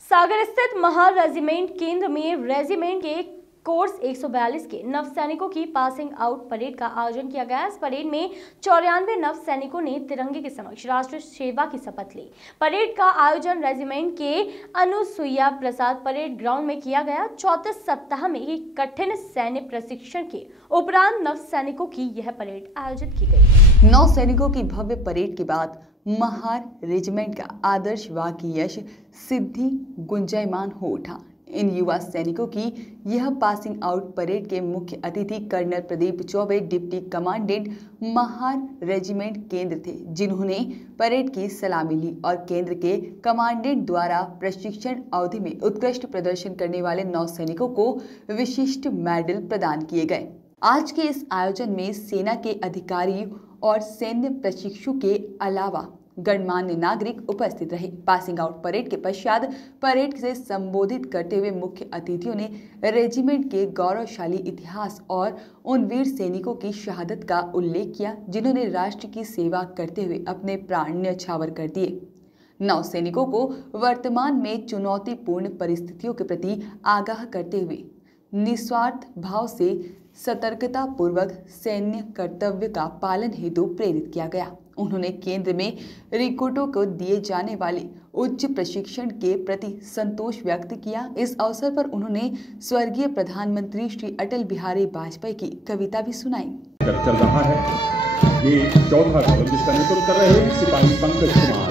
सागर स्थित महार रेजिमेंट केंद्र में रेजिमेंट के कोर्स 142 के नव सैनिकों की पासिंग आउट परेड का आयोजन किया गया। इस परेड में 94 नव सैनिकों ने तिरंगे के समक्ष राष्ट्र सेवा की शपथ ली। परेड का आयोजन रेजिमेंट के अनुसुईया प्रसाद परेड ग्राउंड में किया गया। 34 सप्ताह में एक कठिन सैन्य प्रशिक्षण के उपरांत नव सैनिकों की यह परेड आयोजित की गई। नौ सैनिकों की भव्य परेड के बाद महार रेजिमेंट का आदर्श वाकई यश सिद्धि गुंजायमान हो उठा। इन युवा सैनिकों की यह पासिंग आउट परेड के मुख्य अतिथि colonel Pradeep Chaubey, deputy commandant Mahar regiment केंद्र थे, जिन्होंने परेड की सलामी ली और केंद्र के कमांडेंट द्वारा प्रशिक्षण अवधि में उत्कृष्ट प्रदर्शन करने वाले 9 सैनिकों को विशिष्ट मेडल प्रदान किए गए। आज के इस आयोजन में सेना के अधिकारी और सैन्य प्रशिक्षु के अलावा गणमान्य नागरिक उपस्थित रहे। पासिंग आउट परेड के पश्चात परेड से संबोधित करते हुए मुख्य अतिथियों ने रेजिमेंट के गौरवशाली इतिहास और उन वीर सैनिकों की शहादत का उल्लेख किया, जिन्होंने राष्ट्र की सेवा करते हुए अपने प्राण न्यौछावर कर दिए। 9 सैनिकों को वर्तमान में चुनौतीपूर्ण परिस्थितियों के प्रति आगाह करते हुए निस्वार्थ भाव से सतर्कता पूर्वक सैन्य कर्तव्य का पालन हेतु प्रेरित किया गया। उन्होंने केंद्र में रिक्रूटों को दिए जाने वाले उच्च प्रशिक्षण के प्रति संतोष व्यक्त किया। इस अवसर पर उन्होंने स्वर्गीय प्रधानमंत्री श्री अटल बिहारी वाजपेयी की कविता भी सुनाई। चल रहा है ये चौथा कदम, जिसका नेतृत्व कर रहे हैं सिपाही पंकज कुमार,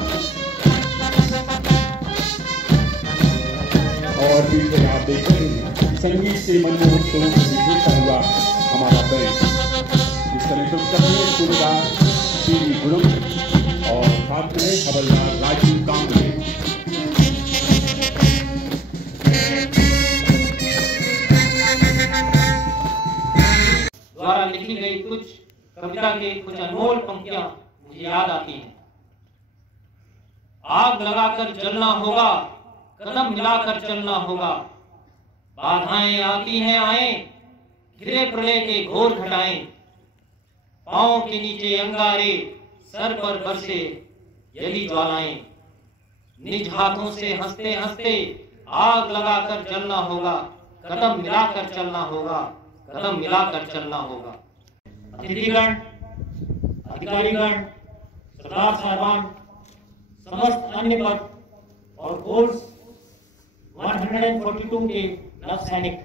और पीछे आप देख रहे हैं संगीत से मनमोहक स्वरों से विभूषित हुआ हमारा बैंड, जिसका नेतृत्व कर रहे हैं सूबेदार श्री गुरुम और साथ में हवलदार राजीव कांबले। द्वारा लिखी गई कुछ कविता के कुछ अनमोल पंक्तियां मुझे याद आती हैं। आग लगाकर जलना होगा, कदम मिलाकर चलना होगा, बाधाएं आती हैं आए, घिरे प्रलय के घोर घटाएं, पांव के नीचे अंगारे, सर पर बरसे यदि ज्वालाएं, निज हाथों से हंसते हंसते आग लगाकर जलना होगा, कदम मिलाकर चलना होगा, कदम मिलाकर चलना होगा। अतिथिगण, अधिकारीगण, सरदार साहबान, समस्त अन्य पद और कोर्स 142 के नव सैनिक,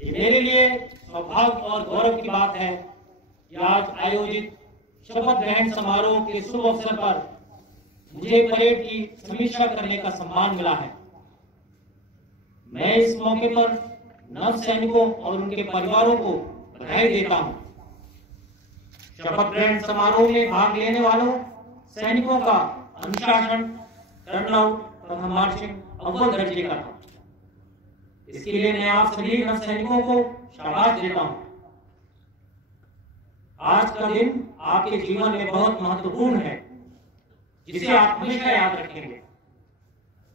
ये मेरे लिए सौभाग्य और गौरव की बात है कि आज आयोजित शपथ ग्रहण समारोह के शुभ अवसर पर मुझे परेड की समीक्षा करने का सम्मान मिला है। मैं इस मौके पर नव सैनिकों और उनके परिवारों को बधाई देता हूं। शपथ ग्रहण समारोह में भाग लेने वालों सैनिकों का अनुशासन, टर्नआउट तथा मार्चिंग अव्वल दर्जे का था। इसके लिए मैं आप सभी नव सैनिकों को शाबाश देता हूं। आज का दिन आपके जीवन में बहुत महत्वपूर्ण है, जिसे आप हमेशा याद रखेंगे।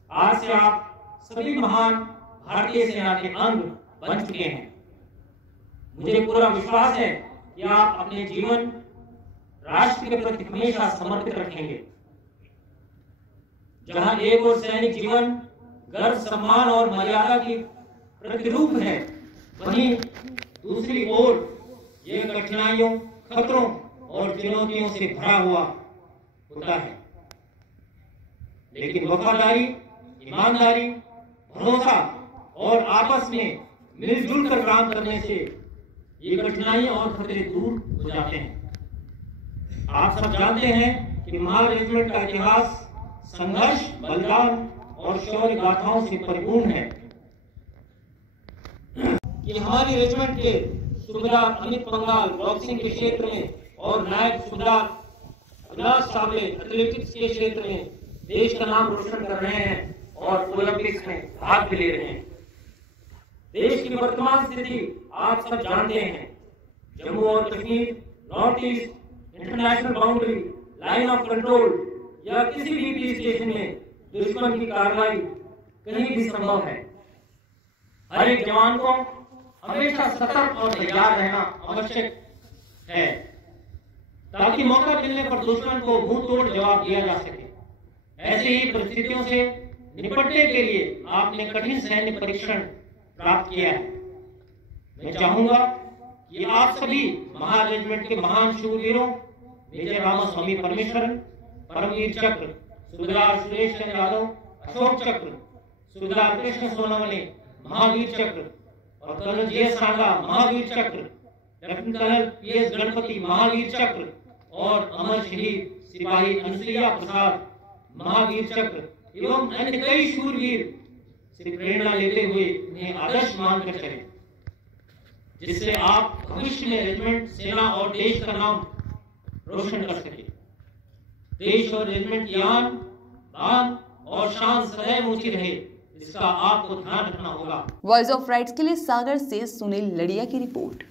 आज से आप सभी महान भारतीय सेना के अंग बन चुके हैं। मुझे पूरा विश्वास है कि आप अपने जीवन राष्ट्र के प्रति हमेशा समर्पित रखेंगे। जहां एक और सैनिक जीवन गर्व, सम्मान और मर्यादा की प्रतिरूप है, वहीं दूसरी ओर ये कठिनाइयों, खतरों और चुनौतियों से भरा हुआ होता है। लेकिन वफादारी, ईमानदारी, भरोसा और आपस में मिलजुल कर काम करने से ये कठिनाइयां और खतरे दूर हो जाते हैं। आप सब जानते हैं कि महार रेजिमेंट का इतिहास संघर्ष, बलिदान और शौर्य गाथाओं से परिपूर्ण है। कि हमारी रेजिमेंट के सूबेदार अमित पंगाल बॉक्सिंग के क्षेत्र में और नायक सूबेदार अविनाश सावले एथलेटिक्स के क्षेत्र में देश का नाम रोशन कर रहे हैं और ओलंपिक्स में भाग भी ले रहे हैं। देश की वर्तमान स्थिति आप सब जानते हैं। जम्मू और Kashmir, north east, international boundary, line of control या किसी भी पीस स्टेशन में दुश्मन की कार्रवाई कहीं भी संभव है। हर एक जवान को हमेशा सतर्क और तैयार रहना आवश्यक है। ताकि मौका मिलने पर दुश्मन को मुंह तोड़ जवाब दिया जा सके। ऐसे ही परिस्थितियों से निपटने के लिए आपने कठिन सैन्य परीक्षण प्राप्त किया है। मैं चाहूंगा कि आप सभी महार रेजिमेंट के महान शूरवीरों मेजर रामास्वामी परमेश्वरन, परमवीर चक्र सूबेदार सुरेश चंद्र यादव, अशोक चक्र सूबेदार कृष्ण सोनावने महावीर चक्र और कर्नल जे Sanga Mahavir Chakra, lieutenant colonel PS Ganapathi Mahavir Chakra और अमर शहीद सिपाही अनुसुईया प्रसाद महावीर चक्र एवं अन्य कई शूरवीर से प्रेरणा लेते हुए उन्हें आदर्श मानकर चले, जिससे आप भविष्य में रेजिमेंट, सेना और देश का नाम रोशन कर सके। देश और रेजिमेंट की आन, बान और शान सदैव ऊंची रहे, इसका आपको ध्यान रखना होगा। वॉइस ऑफ राइट्स के लिए सागर से सुनील लड़िया की रिपोर्ट।